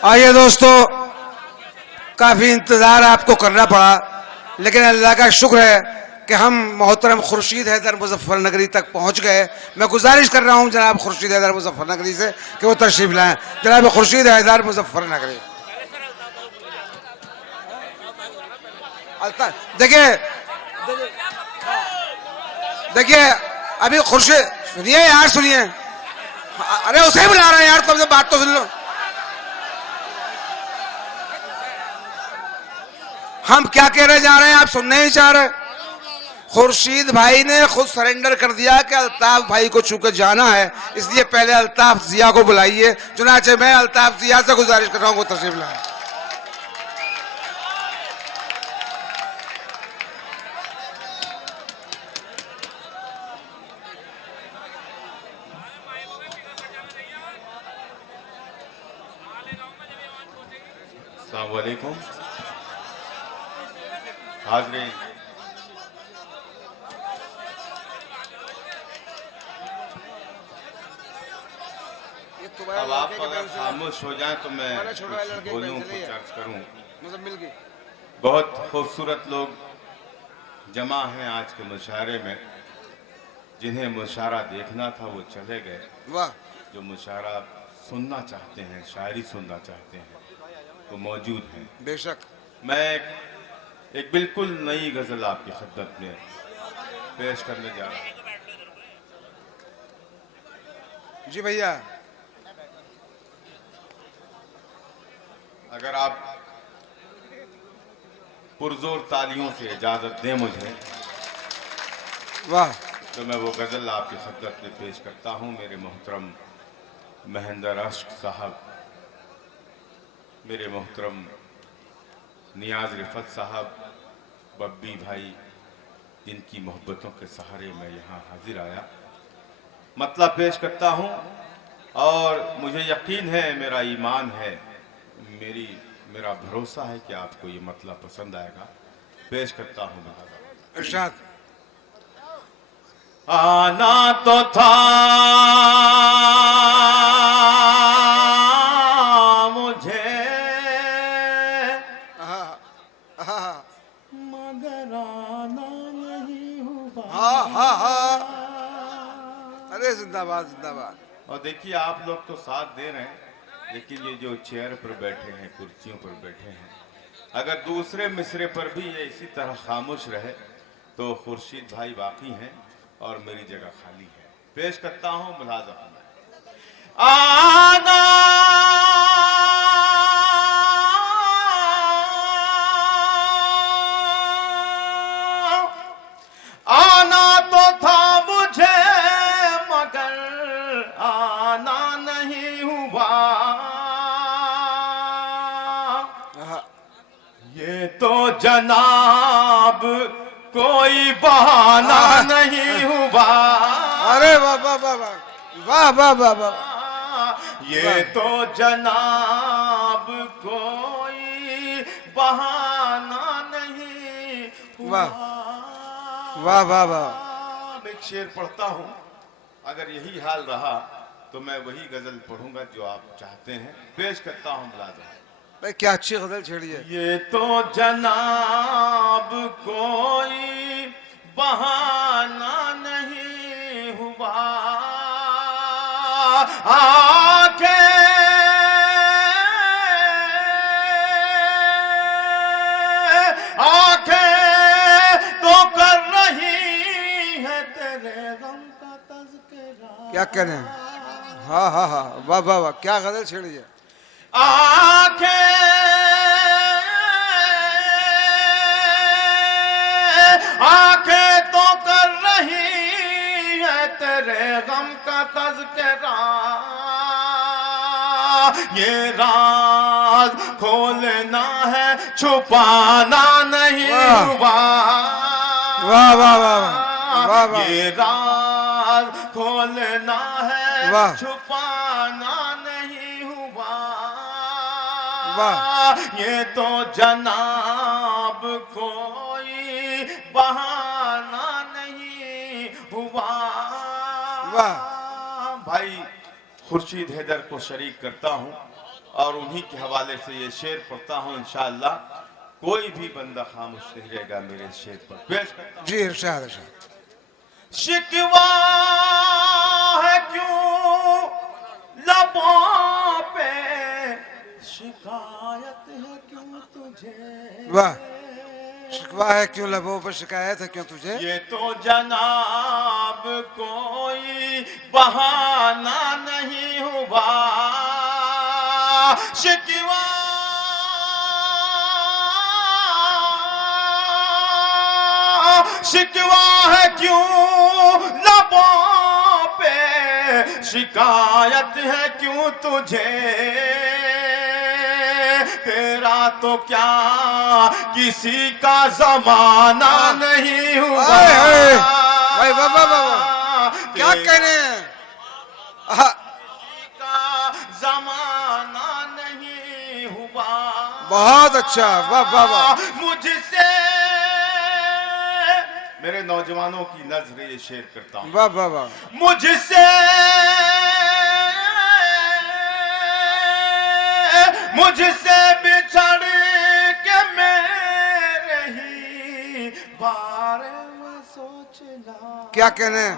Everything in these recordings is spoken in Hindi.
आइए दोस्तों, काफी इंतजार आपको करना पड़ा, लेकिन अल्लाह का शुक्र है कि हम मोहतरम खुर्शीद हैदर मुजफ्फरनगरी तक पहुंच गए। मैं गुजारिश कर रहा हूं जनाब खुर्शीद हैदर मुजफ्फरनगरी से कि वो तशरीफ लाएं। जनाब खुर्शीद हैदर मुजफ्फरनगरी। देखिए देखिए अभी खुर्शीद, सुनिए यार सुनिए, अरे उसे बुला रहे हैं यार, तुम बात तो सुन लो। हम क्या कहने जा रहे हैं आप सुनने ही चाह रहे। खुर्शीद भाई ने खुद सरेंडर कर दिया कि अल्ताफ भाई को चूंकि जाना है, इसलिए पहले अल्ताफ जिया को बुलाइए। चुनाचे मैं अल्ताफ जिया से गुजारिश कर रहा हूं वो तशरीफ लाए। अस्सलाम वालेकुम हाज़रीन। अब आप अगर खामोश हो जाएं तो मैं कुछ बोलूं, कुछ अर्ज करूं। बहुत खूबसूरत लोग जमा हैं आज के मुशायरे में। जिन्हें मुशायरा देखना था वो चले गए। वाह। जो मुशायरा सुनना चाहते हैं, शायरी सुनना चाहते हैं, वो मौजूद हैं। बेशक। मैं एक बिल्कुल नई गजल आपकी खिदमत में पेश करने जा रहा हूं। जी भैया, अगर आप पुरजोर तालियों से इजाजत दें मुझे, वाह, तो मैं वो गजल आपकी खिदमत में पेश करता हूं। मेरे मोहतरम महेंद्र अश्क साहब, मेरे मोहतरम नियाज रिफत साहब, बब्बी भाई, जिनकी मोहब्बतों के सहारे मैं यहाँ हाजिर आया, मतलब पेश करता हूँ। और मुझे यकीन है, मेरा ईमान है, मेरा भरोसा है कि आपको ये मतलब पसंद आएगा। पेश करता हूँ। इरशाद। आना तो था मुझे मगर आना नहीं हुआ। अरे जिंदाबाद जिंदाबाद। और देखिए, आप लोग तो साथ दे रहे हैं, लेकिन ये जो चेयर पर बैठे हैं, कुर्सियों पर बैठे हैं, अगर दूसरे मिसरे पर भी ये इसी तरह खामोश रहे तो खुर्शीद भाई बाकी हैं और मेरी जगह खाली है। पेश करता हूं मुलाजा। आना आना तो था मुझे मगर आना नहीं हुआ। ये तो जनाब कोई बहाना नहीं हुआ। अरे वाह वाह वाह वाह वाह वाह वाह वाह। ये तो जनाब कोई बहाना नहीं हुआ। वाह वाह वाह। एक शेर पढ़ता हूँ, अगर यही हाल रहा तो मैं वही गजल पढ़ूंगा जो आप चाहते हैं। पेश करता हूँ मुलाजा। भाई क्या अच्छी गजल छेड़ी है। ये तो जनाब कोई बहाना नहीं हुआ। आंखें तो कर रही है तेरे गम का तज़किरा। क्या कह रहे हैं। हाँ हाँ हाँ, वाह वाह वाह, क्या गजल छेड़ी है। आंखें तो कर रही है तेरे गम का तज़किरा। ये राज खोलना है, छुपाना नहीं हुआ। वाह वाह वाह वाह वाह। ये राज खोलना है, वाह। छुपाना नहीं हुआ। वाह। ये तो जनाब कोई बहाना नहीं हुआ। वाह। भाई खुर्शीद हैदर को शरीक करता हूं और उन्हीं के हवाले से ये शेर पढ़ता हूँ। इंशाअल्लाह कोई भी बंदा खामोश नहीं रहेगा मेरे शेर पर। पेश करता हूँ। जी इरशाद इरशाद। शिकवा है क्यों लबों पे, शिकायत है क्यों तुझे। वाह। शिकवा है क्यों लबों पर, शिकायत है क्यों तुझे। ये तो जनाब कोई बहाना नहीं हुआ। शिकवा शिकवा है क्यों लबों पे, शिकायत है क्यों तुझे। तेरा तो क्या किसी का जमाना नहीं हुआ। भाई वाह वाह वाह, क्या कहने हैं। का जमाना नहीं हुआ। बहुत अच्छा, वाह वाह वाह। मुझसे मेरे नौजवानों की नजर ये शेर करता हूँ। वाह वाह वाह। मुझसे बिछड़ के मेरे ही बारे में सोचना। क्या कहने हैं।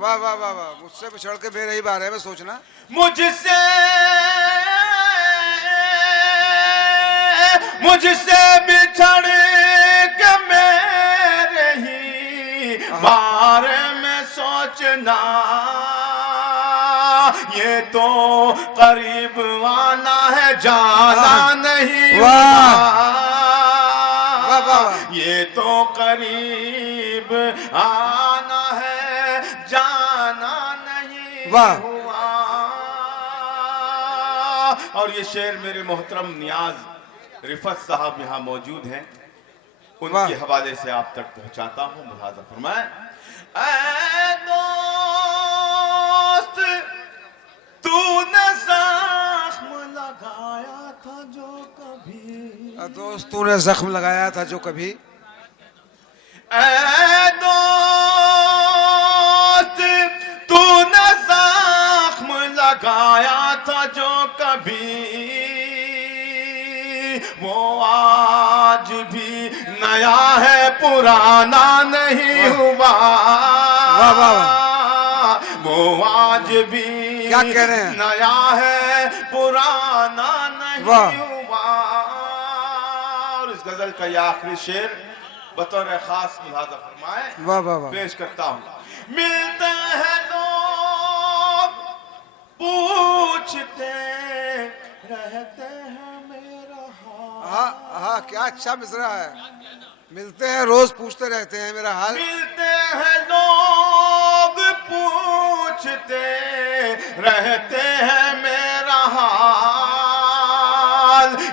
वाह वाह वाह वाह। मुझसे बिछड़ के मेरे ही बारे में सोचना। मुझसे बिछड़ के मेरे ही बारे में सोचना। ये तो करीब आना है जाना नहीं। वाह वाह वाह। ये तो करीब आना है जाना नहीं वाह। हुआ। और ये शेर मेरे मोहतरम नियाज रिफत साहब यहाँ मौजूद हैं, उनके हवाले से आप तक पहुंचाता हूँ। मुलाजा फरमाएं। ऐ दोस्त तूने जख्म लगाया था जो कभी। दोस्त तूने जख्म लगाया था जो कभी। ऐ दोस्त तूने जख्म लगाया था जो कभी, वो आज भी नया है पुराना नहीं हुआ। वाह वाह वाह। वो आज भी क्या कह रहे हैं। नया है पुराना नहीं वाह। हुआ। और इस गजल का ये आखिरी शेर बतौर खास मुलाजा फरमाए। वाह वाह वाह। पेश करता हूँ। मिलते हैं लोग पूछते रहते हैं मेरा हाल। हाँ हाँ, क्या अच्छा मिसरा है। मिलते हैं रोज पूछते रहते हैं मेरा हाल। मिलते हैं लोग पूछते रहते हैं मेरा हाल।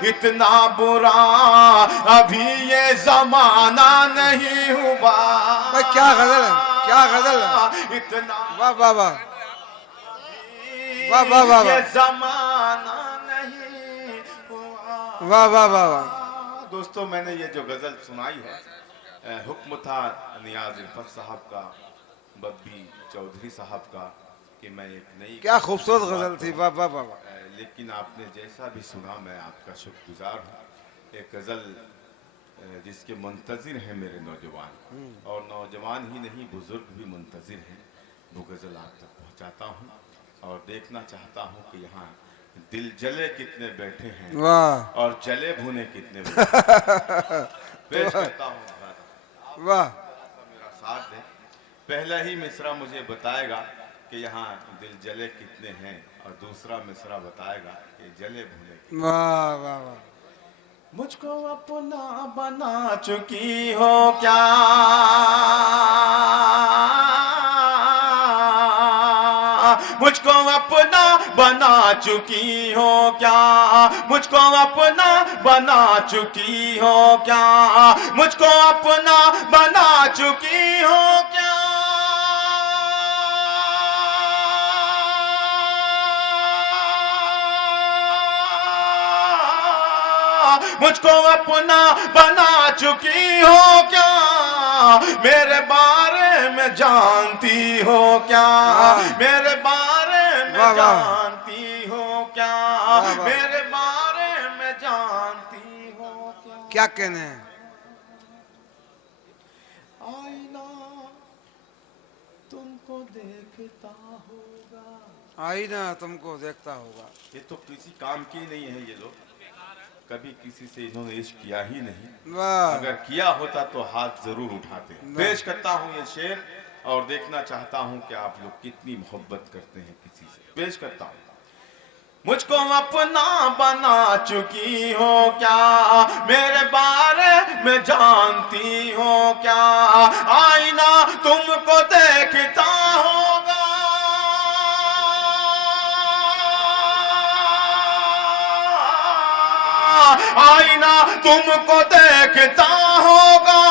इतना बुरा अभी ये जमाना नहीं हुआ। भाई क्या गजल है, क्या गजल है। इतना वाह वाह वाह। वाह वाह वाह ये वाह। जमाना नहीं हुआ। वाह वाह वाह वाह। दोस्तों मैंने ये जो गजल सुनाई है, हुक्म था नियाज रिफत साहब का, बब्बी चौधरी साहब का, कि मैं एक नई क्या खूबसूरत गजल थी। वाह वाह वाह वाह। लेकिन आपने जैसा भी सुना मैं आपका शुक्रगुजार हूँ। एक गजल जिसके मुंतजिर हैं मेरे नौजवान, और नौजवान ही नहीं बुजुर्ग भी मुंतजिर हैं, वो गजल आप तक पहुँचाता हूँ। और देखना चाहता हूँ कि यहाँ दिल जले कितने बैठे हैं वाह। और जले भुने कितने बैठे हैं। पेश करता हूँ। वाह। मेरा साथ दें। पहला ही मिसरा मुझे बताएगा कि यहाँ दिल जले कितने हैं, और दूसरा मिसरा बताएगा कि जले भुने कितने। वाह वाह वाह। मुझको अपना बना चुकी हो क्या, मुझको अपना बना चुकी हो क्या, मुझको अपना बना चुकी हो क्या, मुझको अपना बना चुकी हो क्या। मुझको अपना बना चुकी हो क्या, मेरे बारे में जानती हो क्या, मेरे बारे में जानती हो क्या, मेरे में जानती हो क्या कहने हैं? आईना तुमको देखता होगा। आईना तुमको देखता होगा। ये तो किसी काम के नहीं है, ये लोग कभी किसी से इन्होंने इश्क किया ही नहीं। वाह अगर किया होता तो हाथ जरूर उठाते। पेश करता हूँ ये शेर और देखना चाहता हूँ कि आप लोग कितनी मोहब्बत करते हैं किसी से। पेश करता हूँ। मुझको अपना बना चुकी हो क्या, मेरे बारे में जानती हो क्या, आईना तुमको देखता होगा। आईना तुमको देखता होगा,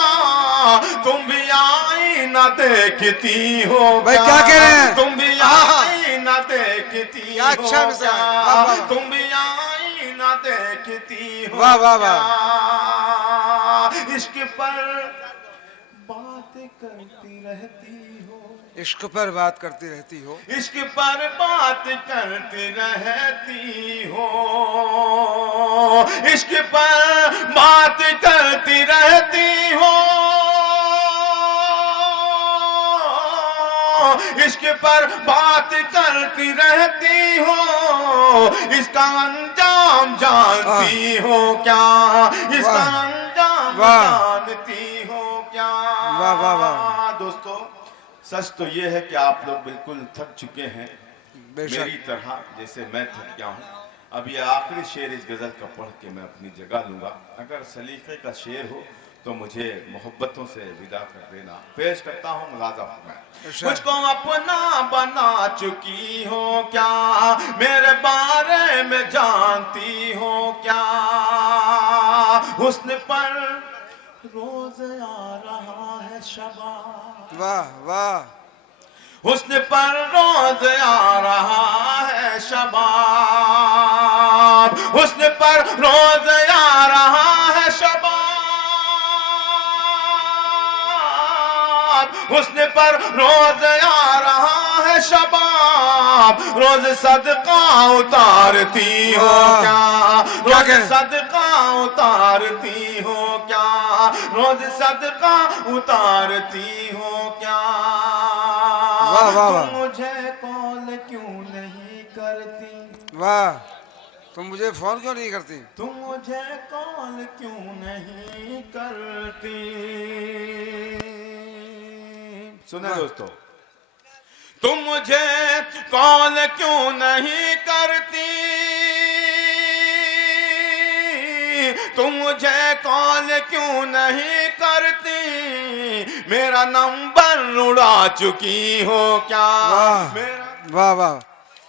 तुम भी आईना देखती हो भाई क्या कह रहे हैं? तुम भी आईना देखती क्या अच्छा हो मिसाल। क्या? वाह, वाह, वाह। तुम भी आईना देखती हो वाह, वाह, वाह। क्या? इश्क पर बात करती रहती हो, इश्क पर बात करती रहती हो, इश्क पर बात करती रहती हो, इश्क पर बात करती रहती हो, इश्क पर बात करती रहती हो, इसका अंजाम जानती हो क्या, इसका वाह। अंजाम वाह। जानती हो क्या? वाह, वाह, वाह। दोस्तों सच तो ये है कि आप लोग बिल्कुल थक चुके हैं बेशक। मेरी तरह, जैसे मैं थक गया हूँ। अब ये आखिरी शेर इस गजल का पढ़ के मैं अपनी जगह लूंगा। अगर सलीके का शेर हो तो मुझे मोहब्बतों से विदा कर देना। पेश करता हूँ मुलाजा फरमाएं। मुझको अपना बना चुकी हो क्या, मेरे बारे में जानती हो क्या, हुस्न पर रोज आ रहा है शबा, वाह वाह। हुस्न पर रोज आ रहा है शबाब, हुस्न पर रोज आ रहा है शबाब, हुस्न पर रोज आ रहा है शबाब, रोज सदका उतारती हो क्या, रोज सदका उतारती हो क्या, रोज सदका उतारती हो क्या? वाह वाह वाह। तुम मुझे कॉल क्यों नहीं करती, वाह। तुम मुझे फोन क्यों नहीं करती, तुम मुझे कॉल क्यों नहीं करती? सुने दोस्तों, तुम मुझे कॉल क्यों नहीं करती, तुम मुझे कॉल क्यों नहीं करती, मेरा नंबर उड़ा चुकी हो क्या? वाह मेरा वाह वाह।